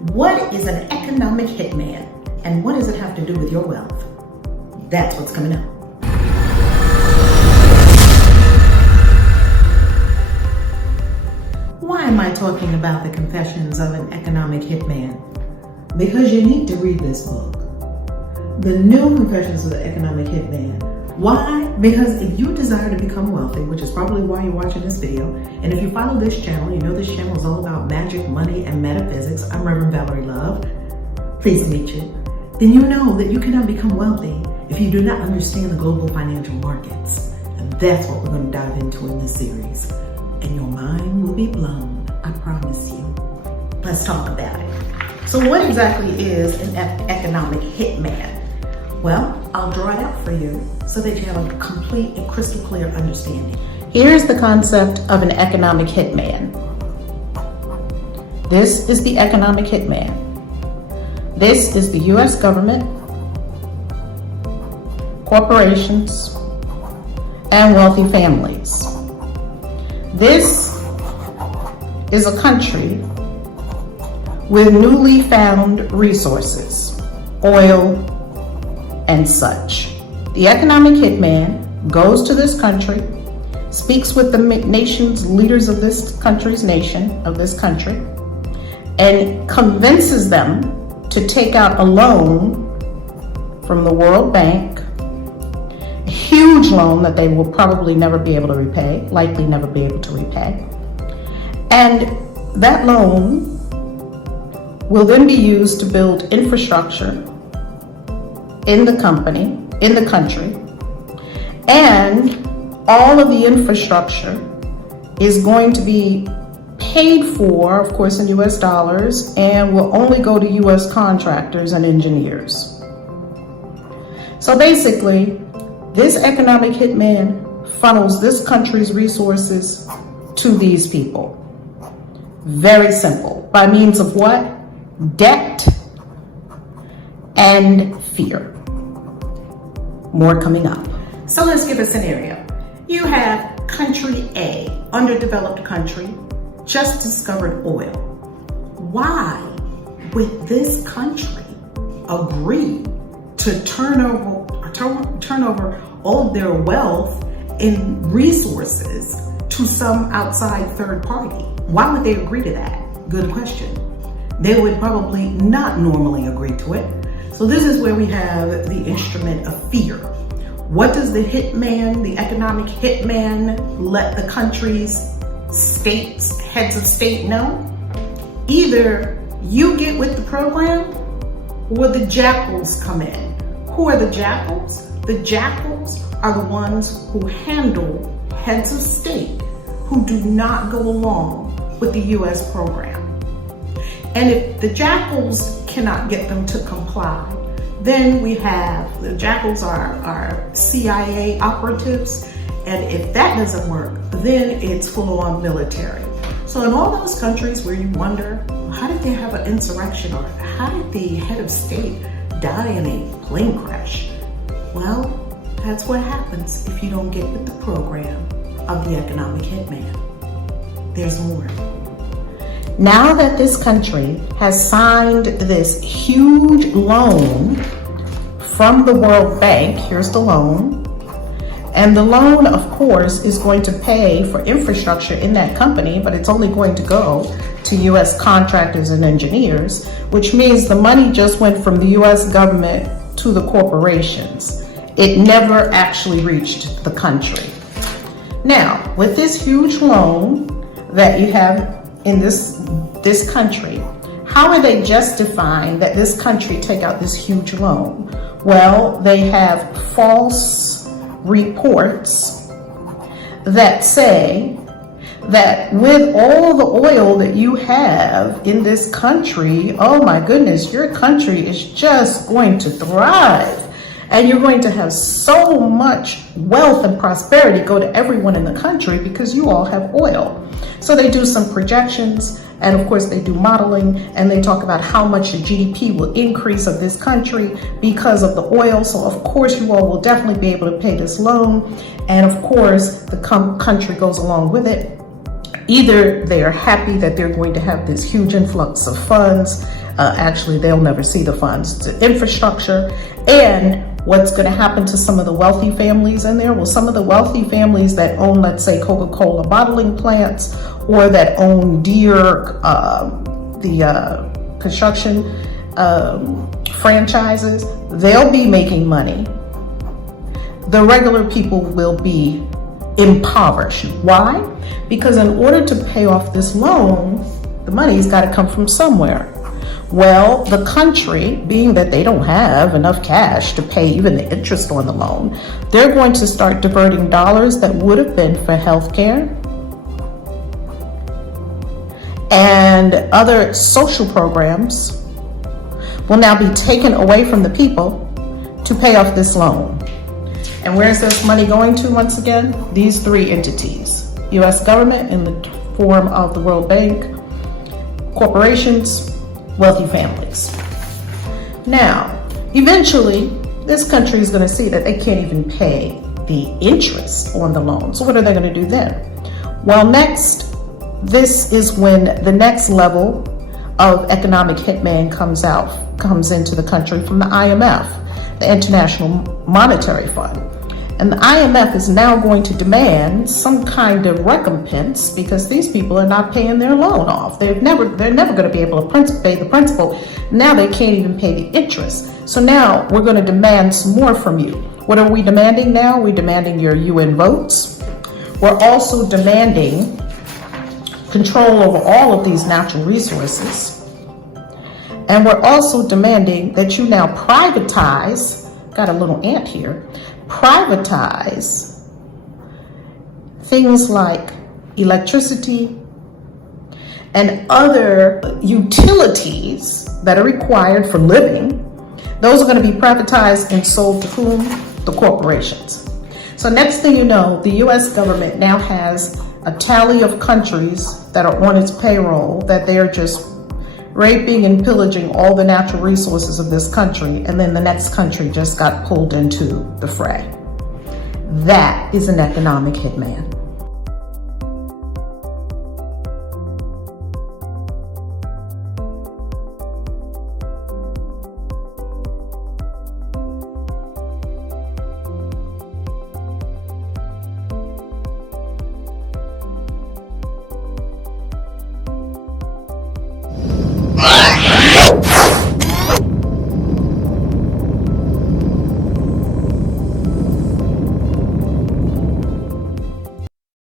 What is an economic hitman, and what does it have to do with your wealth? That's what's coming up. Why am I talking about the Confessions of an Economic Hitman? Because you need to read this book. The new Confessions of the Economic Hitman. Why? Because if you desire to become wealthy, which is probably why you're watching this video, and if you follow this channel, you know this channel is all about magic, money, and metaphysics. I'm Reverend Valerie Love. Pleased to meet you. Then you know that you cannot become wealthy if you do not understand the global financial markets. And that's what we're going to dive into in this series. And your mind will be blown, I promise you. Let's talk about it. So what exactly is an economic hitman? Well, I'll draw it out for you so that you have a complete and crystal clear understanding. Here's the concept of an economic hitman. This is the economic hitman. This is the US government, corporations, and wealthy families. This is a country with newly found resources, oil, and such. The economic hitman goes to this country, speaks with the nation's leaders of this country's and convinces them to take out a loan from the World Bank, a huge loan that they will probably never be able to repay, likely never be able to repay. And that loan will then be used to build infrastructure in the country, and all of the infrastructure is going to be paid for, of course, in US dollars, and will only go to US contractors and engineers. So basically, this economic hitman funnels this country's resources to these people. Very simple. By means of what? Debt and fear. More coming up. So let's give a scenario. You have country A, underdeveloped country, just discovered oil. Why would this country agree to turn over all of their wealth and resources to some outside third party? Why would they agree to that? Good question. They would probably not normally agree to it. So this is where we have the instrument of fear. What does the hitman, the economic hitman, let the country's heads of state know? Either you get with the program or the jackals come in. Who are the jackals? The jackals are the ones who handle heads of state who do not go along with the US program. And if the jackals cannot get them to comply, then we have the jackals are CIA operatives, and if that doesn't work, then it's full-on military. So in all those countries where you wonder, how did they have an insurrection, or how did the head of state die in a plane crash? Well, that's what happens if you don't get with the program of the economic hitman. There's more. Now that this country has signed this huge loan from the World Bank, here's the loan, and the loan, of course, is going to pay for infrastructure in that company, but it's only going to go to US contractors and engineers, which means the money just went from the US government to the corporations. It never actually reached the country. Now, with this huge loan that you have in this country, how are they justifying that this country take out this huge loan? Well, they have false reports that say that with all the oil that you have in this country, oh my goodness, your country is just going to thrive. And you're going to have so much wealth and prosperity go to everyone in the country because you all have oil. So they do some projections, and of course they do modeling, and they talk about how much the GDP will increase of this country because of the oil. So of course you all will definitely be able to pay this loan. And of course the country goes along with it. Either they are happy that they're going to have this huge influx of funds Actually, they'll never see the funds. It's infrastructure. And what's going to happen to some of the wealthy families in there? Well, some of the wealthy families that own, let's say, Coca-Cola bottling plants, or that own Deere, the construction franchises, they'll be making money. The regular people will be impoverished. Why? Because in order to pay off this loan, the money's got to come from somewhere. Well, the country, being that they don't have enough cash to pay even the interest on the loan, they're going to start diverting dollars that would have been for healthcare and other social programs will now be taken away from the people to pay off this loan. And where's this money going to once again? These three entities: U.S. government in the form of the World Bank, corporations, wealthy families. Now, eventually, this country is going to see that they can't even pay the interest on the loan. So what are they going to do then? Well, next, this is when the next level of economic hitman comes into the country from the IMF, the International Monetary Fund. And the IMF is now going to demand some kind of recompense because these people are not paying their loan off. They're never going to be able to pay the principal. Now they can't even pay the interest. So now we're going to demand some more from you. What are we demanding now? We're demanding your UN votes. We're also demanding control over all of these natural resources. And we're also demanding that you now privatize, got a little ant here, privatize things like electricity and other utilities that are required for living. Those are going to be privatized and sold to whom? The corporations. So next thing you know, the US government now has a tally of countries that are on its payroll that they're just raping and pillaging all the natural resources of this country, and then the next country just got pulled into the fray. That is an economic hitman.